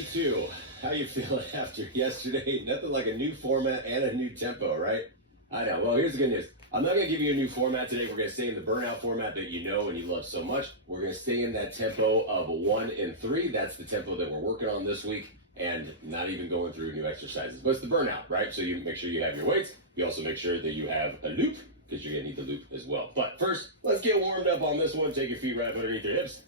Day two. How you feeling after yesterday? Nothing like a new format and a new tempo, right? I know. Well, here's the good news. I'm not going to give you a new format today. We're going to stay in the burnout format that you know and you love so much. We're going to stay in that tempo of 1 and 3. That's the tempo that we're working on this week, and not even going through new exercises. But it's the burnout, right? So you make sure you have your weights. You also make sure that you have a loop, because you're going to need the loop as well. But first, let's get warmed up on this one. Take your feet right up underneath your hips.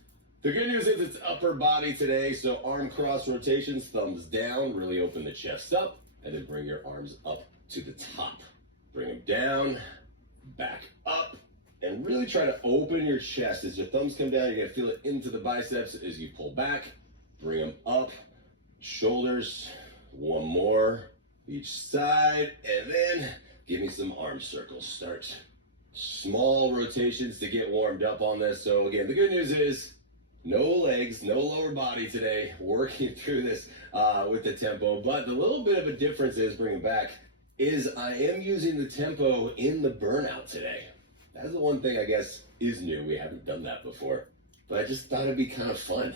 The good news is it's upper body today, so arm cross rotations, thumbs down, really open the chest up, and then bring your arms up to the top. Bring them down, back up, and really try to open your chest. As your thumbs come down, you're gonna feel it into the biceps as you pull back. Bring them up, shoulders, one more each side, and then give me some arm circles. Start small rotations to get warmed up on this. So again, the good news is no legs, no lower body today, working through this with the tempo. But the little bit of a difference is bringing back is I am using the tempo in the burnout today. That's the one thing I guess is new. We haven't done that before. But I just thought it'd be kind of fun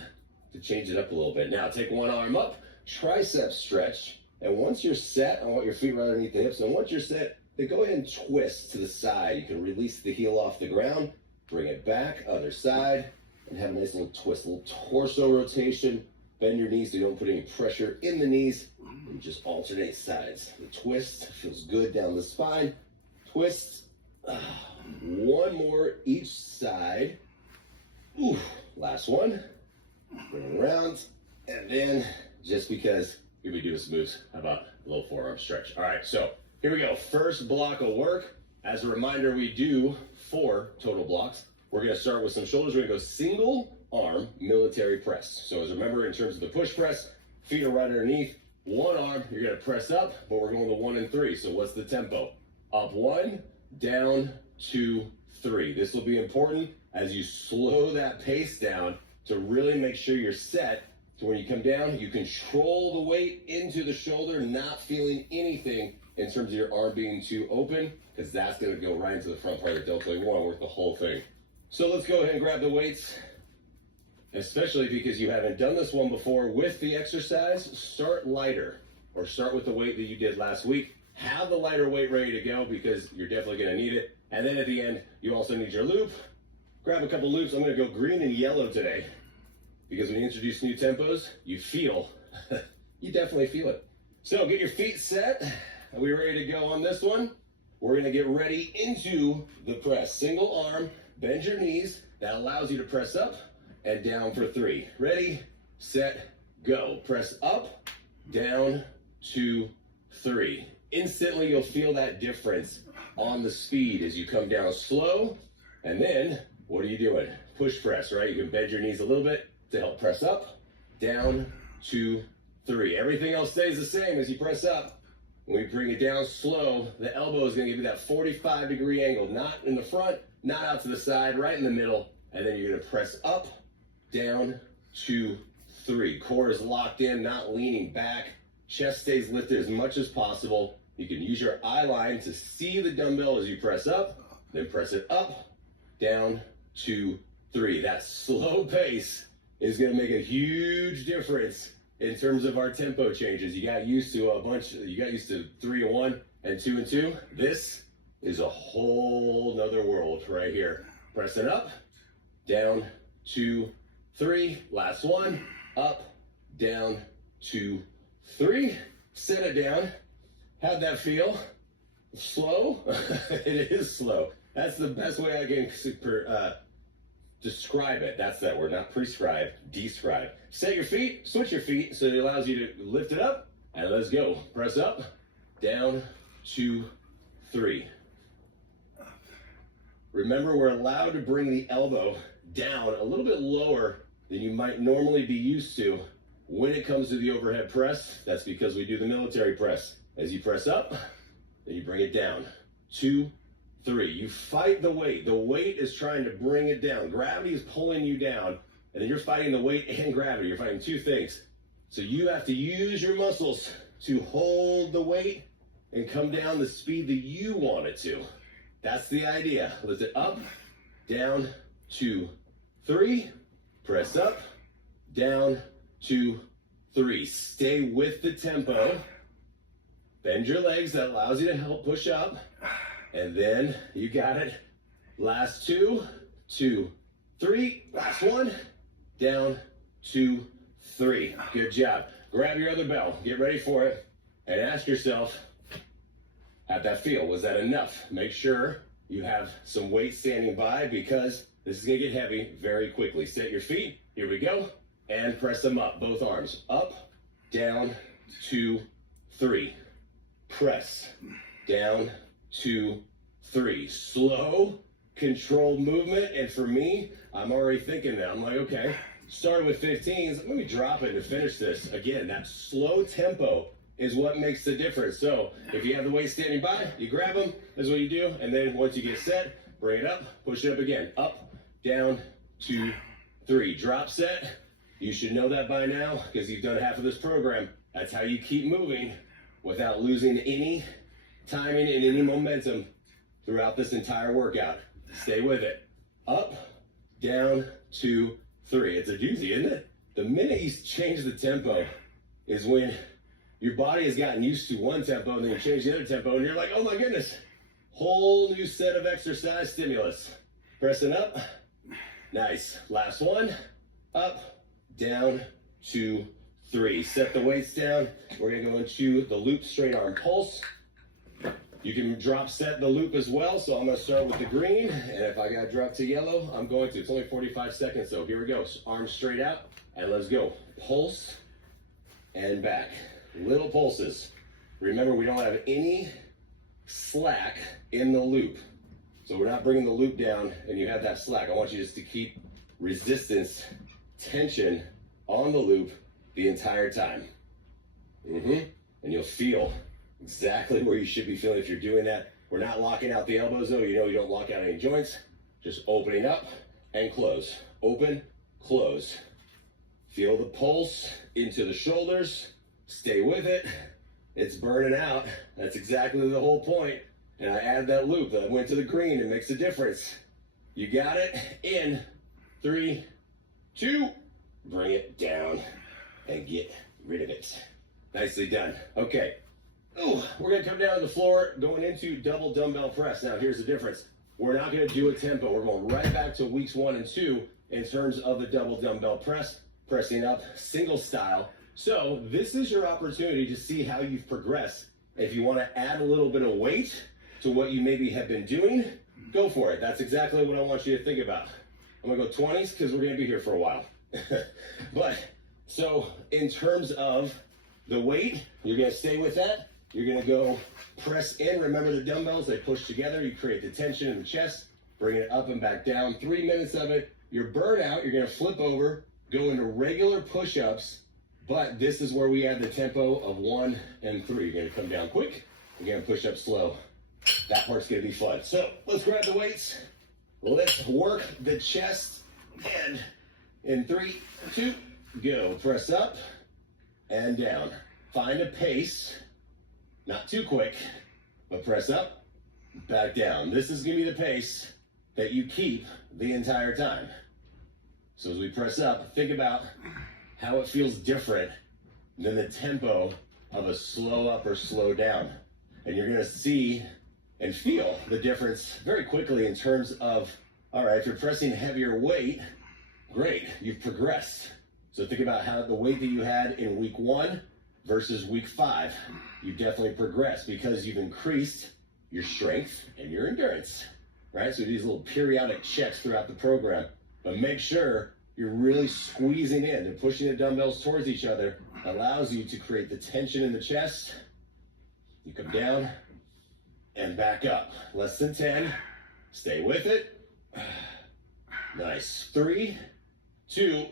to change it up a little bit. Now take one arm up, tricep stretch. And once you're set, I want your feet right underneath the hips. And once you're set, then go ahead and twist to the side. You can release the heel off the ground, bring it back, other side, and have a nice little twist, a little torso rotation. Bend your knees so you don't put any pressure in the knees, and just alternate sides. The twist feels good down the spine. Twist. One more each side. Ooh, last one. Bring it around. And then, just because you're going to do some moves, how about a little forearm stretch? All right, so here we go. First block of work. As a reminder, we do 4 total blocks. We're going to start with some shoulders. We're going to go single arm military press. So as remember, in terms of the push press, feet are right underneath. One arm, you're going to press up, but we're going to 1 and 3. So what's the tempo? Up 1, down 2, 3. This will be important as you slow that pace down to really make sure you're set. So when you come down, you control the weight into the shoulder, not feeling anything in terms of your arm being too open, because that's going to go right into the front part of the deltoid. We want to work the whole thing. So let's go ahead and grab the weights, especially because you haven't done this one before with the exercise. Start lighter, or start with the weight that you did last week. Have the lighter weight ready to go because you're definitely going to need it. And then at the end, you also need your loop. Grab a couple loops. I'm going to go green and yellow today because when you introduce new tempos, you feel, you definitely feel it. So get your feet set. Are we ready to go on this one? We're going to get ready into the press. Single arm. Bend your knees. That allows you to press up and down for 3. Ready, set, go. Press up, down, 2, 3. Instantly, you'll feel that difference on the speed as you come down slow. And then, what are you doing? Push press, right? You can bend your knees a little bit to help press up, down, 2, 3. Everything else stays the same as you press up. When we bring it down slow, the elbow is going to give you that 45-degree angle, not in the front, not out to the side, right in the middle. And then you're going to press up, down, 2, 3. Core is locked in, not leaning back. Chest stays lifted as much as possible. You can use your eye line to see the dumbbell as you press up, then press it up, down, 2, 3. That slow pace is going to make a huge difference in terms of our tempo changes. You got used to 3 and 1 and 2 and 2. This is a whole nother world right here. Press it up, down, 2, 3. Last one, up, down, 2, 3. Set it down. How'd that feel? Slow? It is slow. That's the best way I can describe it. That's that word, not prescribe, describe. Set your feet, switch your feet so it allows you to lift it up, and let's go. Press up, down, 2, 3. Remember, we're allowed to bring the elbow down a little bit lower than you might normally be used to when it comes to the overhead press. That's because we do the military press. As you press up, then you bring it down. 2, 3. You fight the weight. The weight is trying to bring it down. Gravity is pulling you down, and then you're fighting the weight and gravity. You're fighting 2 things. So you have to use your muscles to hold the weight and come down the speed that you want it to. That's the idea. Lift it up, down, 2, 3. Press up, down, 2, 3. Stay with the tempo. Bend your legs. That allows you to help push up. And then you got it. Last 2, 2, 3. Last 1. Down, 2, 3. Good job. Grab your other bell. Get ready for it. And ask yourself, how'd that feel? Was that enough? Make sure you have some weight standing by because this is going to get heavy very quickly. Set your feet. Here we go. And press them up. Both arms. Up, down, 2, 3. Press. Down, 2, 3. Slow, controlled movement. And for me, I'm already thinking that. I'm like, okay, starting with 15s. Let me drop it to finish this. Again, that slow tempo is what makes the difference. So if you have the weight standing by, you grab them. That's what you do. And then once you get set, bring it up, push it up again. Up, down, 2, 3. Drop set. You should know that by now because you've done half of this program. That's how you keep moving without losing any timing and any momentum throughout this entire workout. Stay with it. Up, down, 2, 3. It's a doozy, isn't it? The minute you change the tempo is when your body has gotten used to one tempo and then you change the other tempo and you're like, oh my goodness, whole new set of exercise stimulus. Pressing up. Nice. Last one. Up, down, 2, 3. Set the weights down. We're going to go into the loop straight arm pulse. You can drop set the loop as well. So I'm going to start with the green. And if I got to drop to yellow, I'm going to. It's only 45 seconds. So here we go. Arms straight out. And let's go. Pulse and back. Little pulses. Remember, we don't have any slack in the loop. So we're not bringing the loop down and you have that slack. I want you just to keep resistance, tension on the loop the entire time. And you'll feel exactly where you should be feeling if you're doing that. We're not locking out the elbows though. You know you don't lock out any joints. Just opening up and close. Open, close. Feel the pulse into the shoulders. Stay with it. It's burning out. That's exactly the whole point. And I add that loop that I went to the green. It makes a difference. You got it. In 3, 2, bring it down and get rid of it. Nicely done. Okay. Oh, we're going to come down to the floor going into double dumbbell press. Now, here's the difference. We're not going to do a tempo. We're going right back to weeks 1 and 2 in terms of the double dumbbell press, pressing up single style. So this is your opportunity to see how you've progressed. If you want to add a little bit of weight to what you maybe have been doing, go for it. That's exactly what I want you to think about. I'm going to go 20s because we're going to be here for a while. But so in terms of the weight, you're going to stay with that. You're going to go press in. Remember the dumbbells, they push together. You create the tension in the chest, bring it up and back down. 3 minutes of it. Your burnout, you're going to flip over, go into regular push-ups. But this is where we add the tempo of 1 and 3. You're going to come down quick. You're going to push up slow. That part's going to be fun. So let's grab the weights. Let's work the chest. And in 3, 2, go. Press up and down. Find a pace. Not too quick, but press up, back down. This is going to be the pace that you keep the entire time. So as we press up, think about how it feels different than the tempo of a slow up or slow down. And you're going to see and feel the difference very quickly in terms of, all right, if you're pressing heavier weight, great, you've progressed. So think about how the weight that you had in week 1 versus week 5, you've definitely progressed because you've increased your strength and your endurance, right? So these little periodic checks throughout the program, but make sure you're really squeezing in and pushing the dumbbells towards each other allows you to create the tension in the chest. You come down and back up. Less than 10. Stay with it. Nice. 3, 2,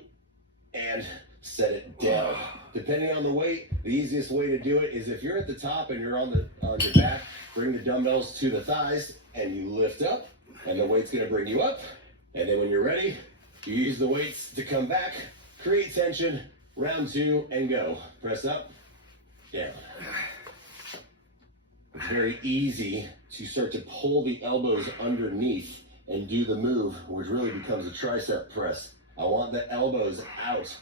and set it down. Depending on the weight, the easiest way to do it is if you're at the top and you're on your back, bring the dumbbells to the thighs and you lift up, and the weight's going to bring you up. And then when you're ready, you use the weights to come back, create tension, round 2, and go. Press up, down. It's very easy to start to pull the elbows underneath and do the move, which really becomes a tricep press. I want the elbows out.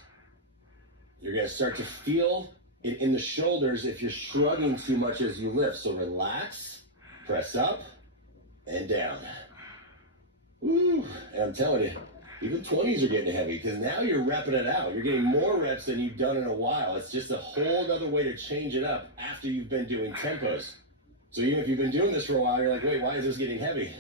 You're going to start to feel it in the shoulders if you're shrugging too much as you lift. So relax, press up, and down. Woo! And I'm telling you, even 20s are getting heavy because now you're repping it out. You're getting more reps than you've done in a while. It's just a whole other way to change it up after you've been doing tempos. So even if you've been doing this for a while, you're like, wait, why is this getting heavy?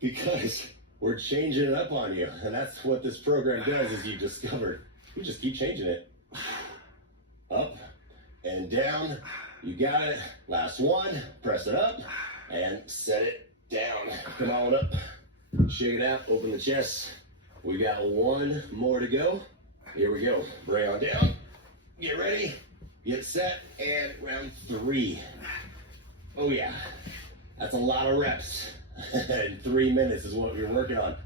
Because we're changing it up on you. And that's what this program does, is you discovered. You just keep changing it. Up and down. You got it. Last one. Press it up and set it down. Come on up. Shake it out. Open the chest. We got one more to go. Here we go. Bring on down. Get ready. Get set. And round 3. Oh yeah. That's a lot of reps. And 3 minutes is what you're working on.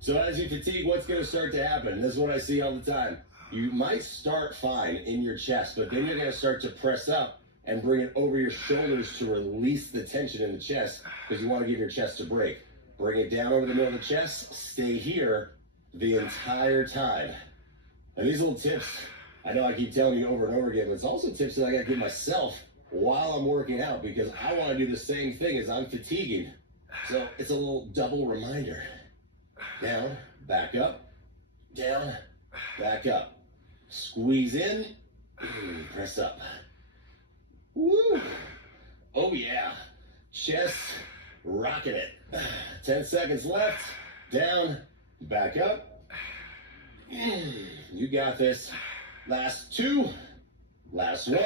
So as you fatigue, what's going to start to happen? This is what I see all the time. You might start fine in your chest, but then you're going to start to press up and bring it over your shoulders to release the tension in the chest because you want to give your chest a break. Bring it down over the middle of the chest. Stay here the entire time. And these little tips, I know I keep telling you over and over again, but it's also tips that I got to give myself while I'm working out because I want to do the same thing as I'm fatiguing. So it's a little double reminder. Down, back up, down, back up. Squeeze in, press up. Woo! Oh yeah, chest, rocking it. 10 seconds left, down, back up. You got this. Last 2, last 1,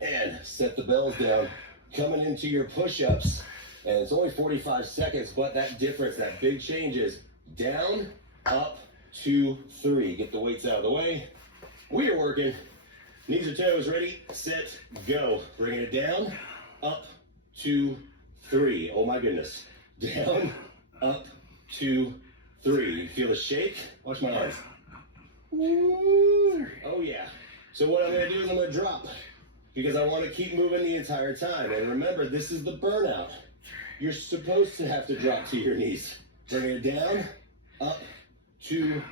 and set the bells down. Coming into your push-ups, and it's only 45 seconds, but that difference, that big change is down, up, 2, 3. Get the weights out of the way. We are working. Knees or toes, ready, set, go. Bringing it down, up, 2, 3. Oh my goodness. Down, up, 2, 3. You feel the shake? Watch my arms. Woo. Oh yeah. So what I'm gonna do is I'm gonna drop because I want to keep moving the entire time. And remember, this is the burnout. You're supposed to have to drop to your knees. Bring it down, up, 2,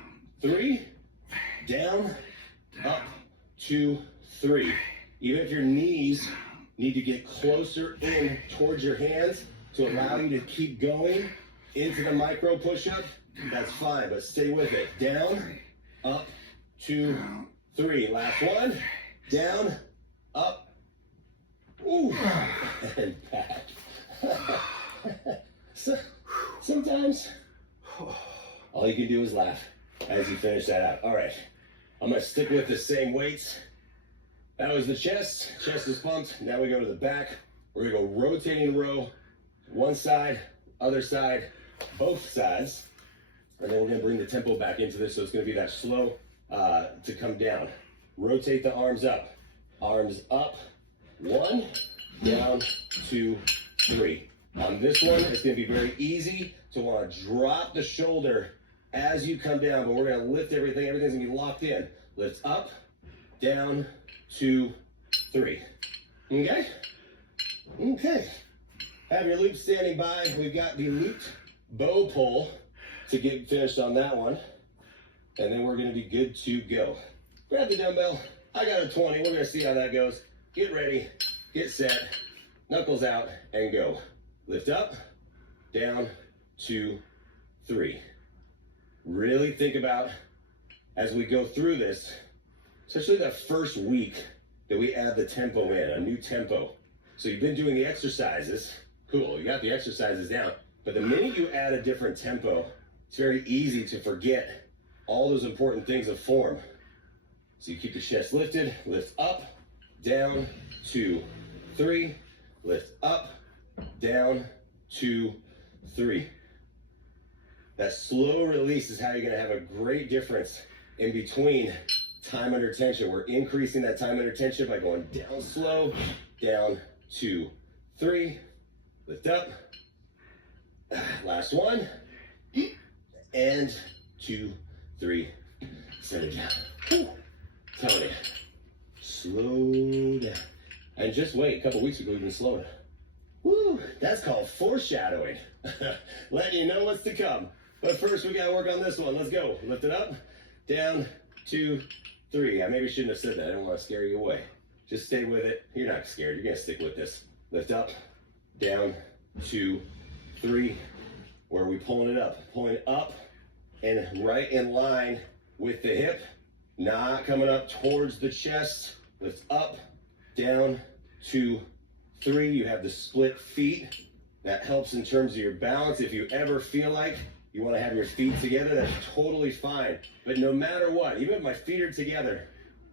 3, down, up, 2, 3. Even if your knees need to get closer in towards your hands to allow you to keep going into the micro push-up, that's fine, but stay with it. Down, up, 2, 3. Last one. Down, up, ooh, and back. So, sometimes all you can do is laugh as you finish that out. All right, I'm gonna stick with the same weights. That was the chest. Chest is pumped. Now we go to the back. We're gonna go rotating row, one side, other side, both sides, and then we're gonna bring the tempo back into this. So it's gonna be that slow to come down. Rotate the arms up. Arms up. 1, down, 2, 3. On this one, it's going to be very easy to want to drop the shoulder as you come down, but we're going to lift everything. Everything's going to be locked in. Lift up, down, 2, 3. Okay? Okay. Have your loop standing by. We've got the looped bow pull to get finished on that one. And then we're going to be good to go. Grab the dumbbell. I got a 20. We're going to see how that goes. Get ready. Get set. Knuckles out and go. Lift up, down, 2, 3. Really think about, as we go through this, especially that first week that we add the tempo in, a new tempo. So you've been doing the exercises, cool, you got the exercises down, but the minute you add a different tempo, it's very easy to forget all those important things of form. So you keep the chest lifted, lift up, down, 2, 3, lift up, down, 2, 3. That slow release is how you're going to have a great difference in between time under tension. We're increasing that time under tension by going down slow, down, 2, 3, lift up, last one, and 2, 3, set it down. Whew. Telling you, slow down. And just wait, a couple weeks ago, you've been slowing. Woo, that's called foreshadowing. Letting you know what's to come. But first, we gotta work on this one. Let's go. Lift it up, down, 2, 3. I maybe shouldn't have said that. I don't want to scare you away. Just stay with it. You're not scared. You're going to stick with this. Lift up, down, 2, 3. Where are we pulling it up? Pulling it up and right in line with the hip. Not coming up towards the chest. Lift up, down, 2, 3. You have the split feet. That helps in terms of your balance. If you ever feel like you want to have your feet together, that's totally fine. But no matter what, even if my feet are together,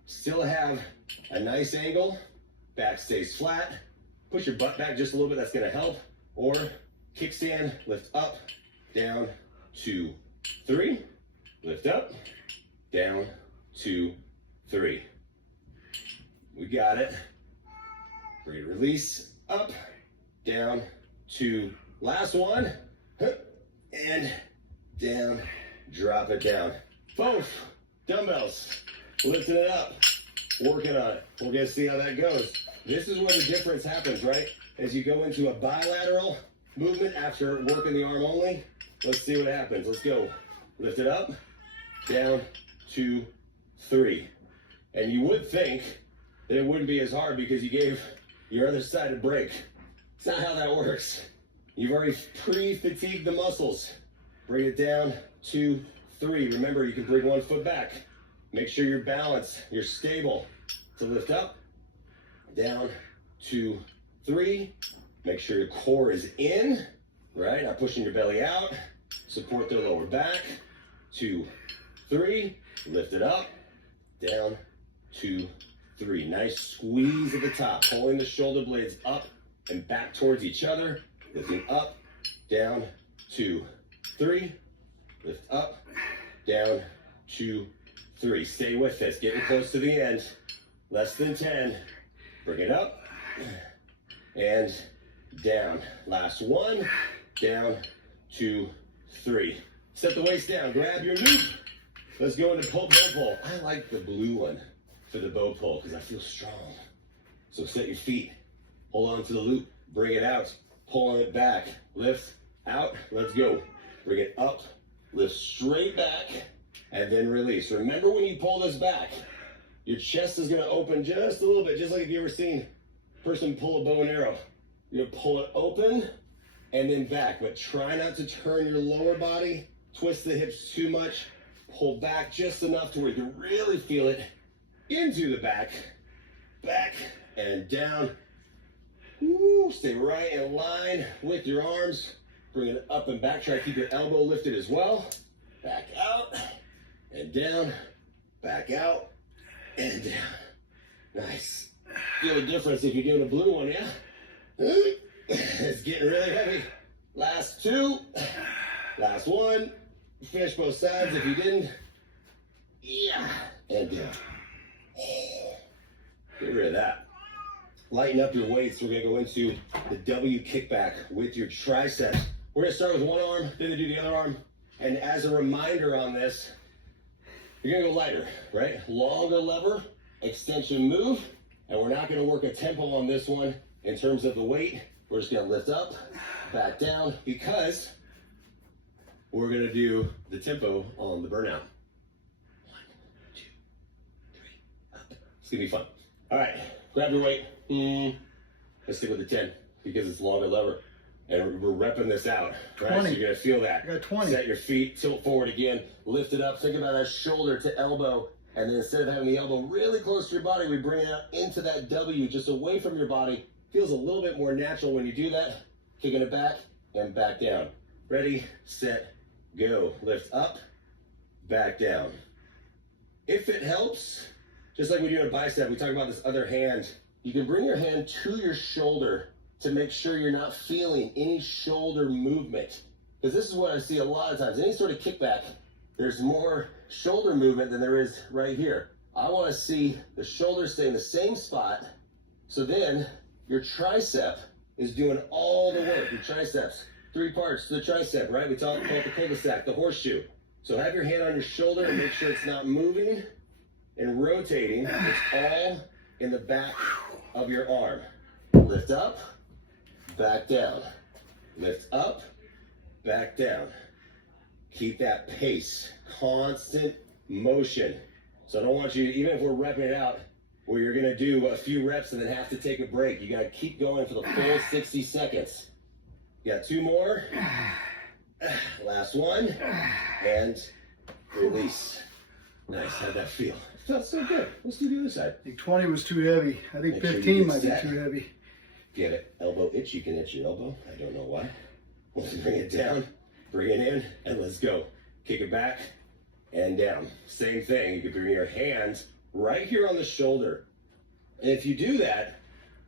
still have a nice angle. Back stays flat. Push your butt back just a little bit. That's going to help. Or kickstand, lift up, down, 2, 3. Lift up, down, 2, 3. We got it. Free to release, up, down, 2. Last one. And down, drop it down. Both dumbbells, lifting it up, working on it. We're gonna see how that goes. This is where the difference happens, right? As you go into a bilateral movement after working the arm only, let's see what happens. Let's go. Lift it up, down, 2, 3. And you would think that it wouldn't be as hard because you gave your other side a break. It's not how that works. You've already pre-fatigued the muscles. Bring it down, 2, 3. Remember, you can bring one foot back. Make sure you're balanced, you're stable. To lift up, down, 2, 3. Make sure your core is in, right? Not pushing your belly out. Support the lower back, 2, 3. Lift it up, down, 2, 3. Nice squeeze at the top, pulling the shoulder blades up and back towards each other. Lifting up, down, 2, 3. Lift up, down, 2, 3. Stay with this. Getting close to the end. Less than 10. Bring it up and down. Last one. Down, 2, 3. Set the waist down. Grab your loop. Let's go into bow pull. I like the blue one for the bow pull because I feel strong. So set your feet. Hold on to the loop. Bring it out. Pulling it back. Lift out. Let's go. Bring it up. Lift straight back. And then release. Remember when you pull this back, your chest is going to open just a little bit. Just like if you ever seen a person pull a bow and arrow. You're going to pull it open and then back. But try not to turn your lower body. Twist the hips too much. Pull back just enough to where you can really feel it into the back. Back and down. Woo, stay right in line with your arms. Bring it up and back. Try to keep your elbow lifted as well. Back out and down. Back out and down. Nice. Feel the difference if you're doing a blue one, yeah? It's getting really heavy. Last 2. Last 1. Finish both sides if you didn't. Yeah. And down. Get rid of that. Lighten up your weights. We're going to go into the W kickback with your triceps. We're going to start with one arm, then do the other arm. And as a reminder on this, you're going to go lighter, right? Longer lever, extension move. And we're not going to work a tempo on this one in terms of the weight. We're just going to lift up, back down, because we're going to do the tempo on the burnout. 1, 2, 3, up. It's going to be fun. All right, grab your weight. Let's stick with the 10 because it's longer lever. And we're repping this out, right? 20. So you're going to feel that. I got 20. Set your feet, tilt forward again, lift it up. Think about that shoulder to elbow. And then instead of having the elbow really close to your body, we bring it up into that W, just away from your body. Feels a little bit more natural when you do that. Kicking it back and back down. Ready, set, go. Lift up, back down. If it helps, just like we do in a bicep, we talk about this other hand. You can bring your hand to your shoulder to make sure you're not feeling any shoulder movement. Because this is what I see a lot of times. Any sort of kickback, there's more shoulder movement than there is right here. I want to see the shoulders stay in the same spot. So then your tricep is doing all the work. Your triceps, 3 parts to the tricep, right? We talked about the cul-de-sac, the horseshoe. So have your hand on your shoulder and make sure it's not moving and rotating. It's all in the back of your arm. Lift up, back down. Lift up, back down. Keep that pace, constant motion. So I don't want you, even if we're repping it out, where you're gonna do a few reps and then have to take a break. You gotta keep going for the full 60 seconds. You got 2 more. Last one. And release. Nice, how'd that feel? It felt so good. Let's do the other side. I think 20 was too heavy. I think Make sure 15 you might be get too heavy. If you have an elbow itch, you can itch your elbow. I don't know why. Let's bring it down, bring it in, and let's go. Kick it back and down. Same thing. You can bring your hands right here on the shoulder. And if you do that,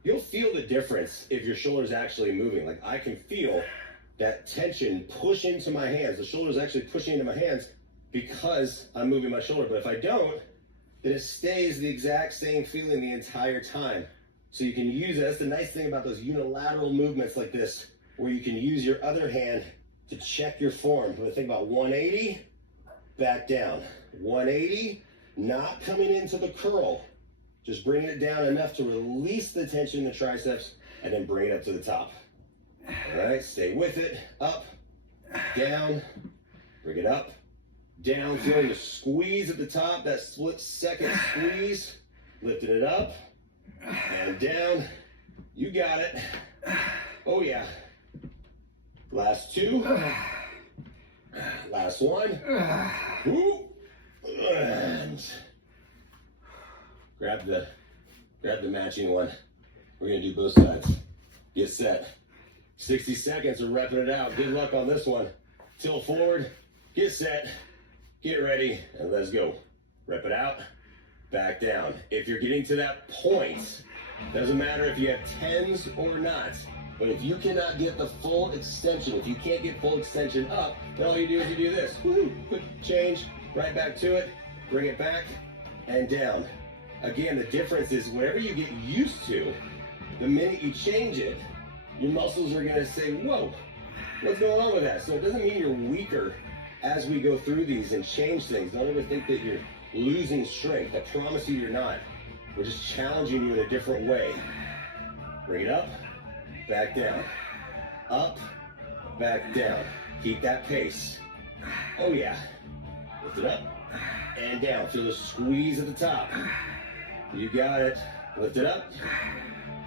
you'll feel the difference if your shoulder's actually moving. Like I can feel that tension push into my hands. The shoulder's actually pushing into my hands because I'm moving my shoulder. But if I don't, then it stays the exact same feeling the entire time. So you can use it. That's the nice thing about those unilateral movements like this, where you can use your other hand to check your form. When I think about 180, back down. 180, not coming into the curl. Just bringing it down enough to release the tension in the triceps and then bring it up to the top. All right, stay with it. Up, down, bring it up, down, feeling the squeeze at the top, that split second squeeze, lifting it up and down. You got it. Oh yeah. Last 2. Last one. Woo. And grab the matching one. We're gonna do both sides. Get set. 60 seconds of repping it out. Good luck on this one. Tilt forward, get set, get ready, and let's go. Rep it out, back down. If you're getting to that point, doesn't matter if you have 10s or not, but if you cannot get the full extension, if you can't get full extension up, then all you do is you do this. Woo, quick change, right back to it, bring it back and down. Again, the difference is whatever you get used to, the minute you change it, your muscles are gonna say, whoa, what's going on with that? So it doesn't mean you're weaker as we go through these and change things. Don't ever think that you're losing strength. I promise you you're not. We're just challenging you in a different way. Bring it up, back down. Up, back down. Keep that pace. Oh yeah. Lift it up and down. Feel the squeeze at the top. You got it. Lift it up,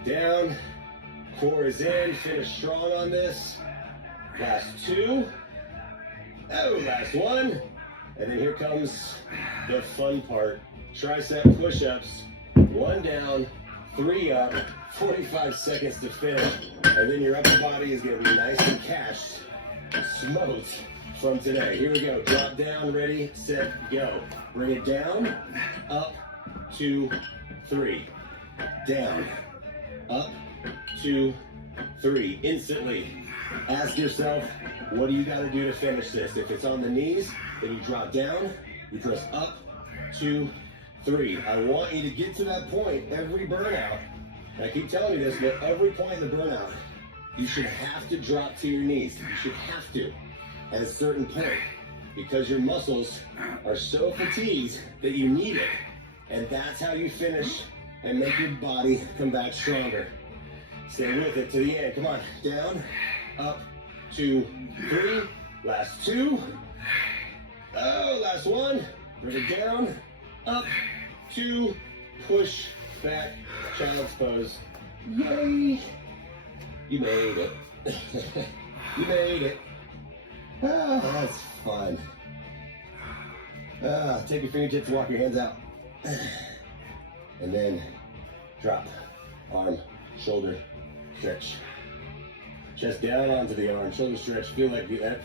down. Core is in. Finish strong on this. Last 2. Oh, last 1. And then here comes the fun part. Tricep push-ups. 1 down, 3 up, 45 seconds to finish. And then your upper body is going to be nice and cashed, smoked from today. Here we go. Drop down, ready, set, go. Bring it down, up, 2, 3. Down, up, 2, 3. Instantly ask yourself, what do you got to do to finish this? If it's on the knees, then you drop down, you press up, 2, 3. I want you to get to that point every burnout. And I keep telling you this, but every point in the burnout, you should have to drop to your knees. You should have to at a certain point because your muscles are so fatigued that you need it. And that's how you finish and make your body come back stronger. Stay with it to the end. Come on. Down, up, 2, 3. Last 2. Oh, last 1. Bring it down, up, 2. Push back, child's pose. Yay! You made it. You made it. Ah, that's fun. Take your fingertips, walk your hands out. And then drop, arm, shoulder, stretch. Chest down onto the arm, shoulder stretch. Feel like that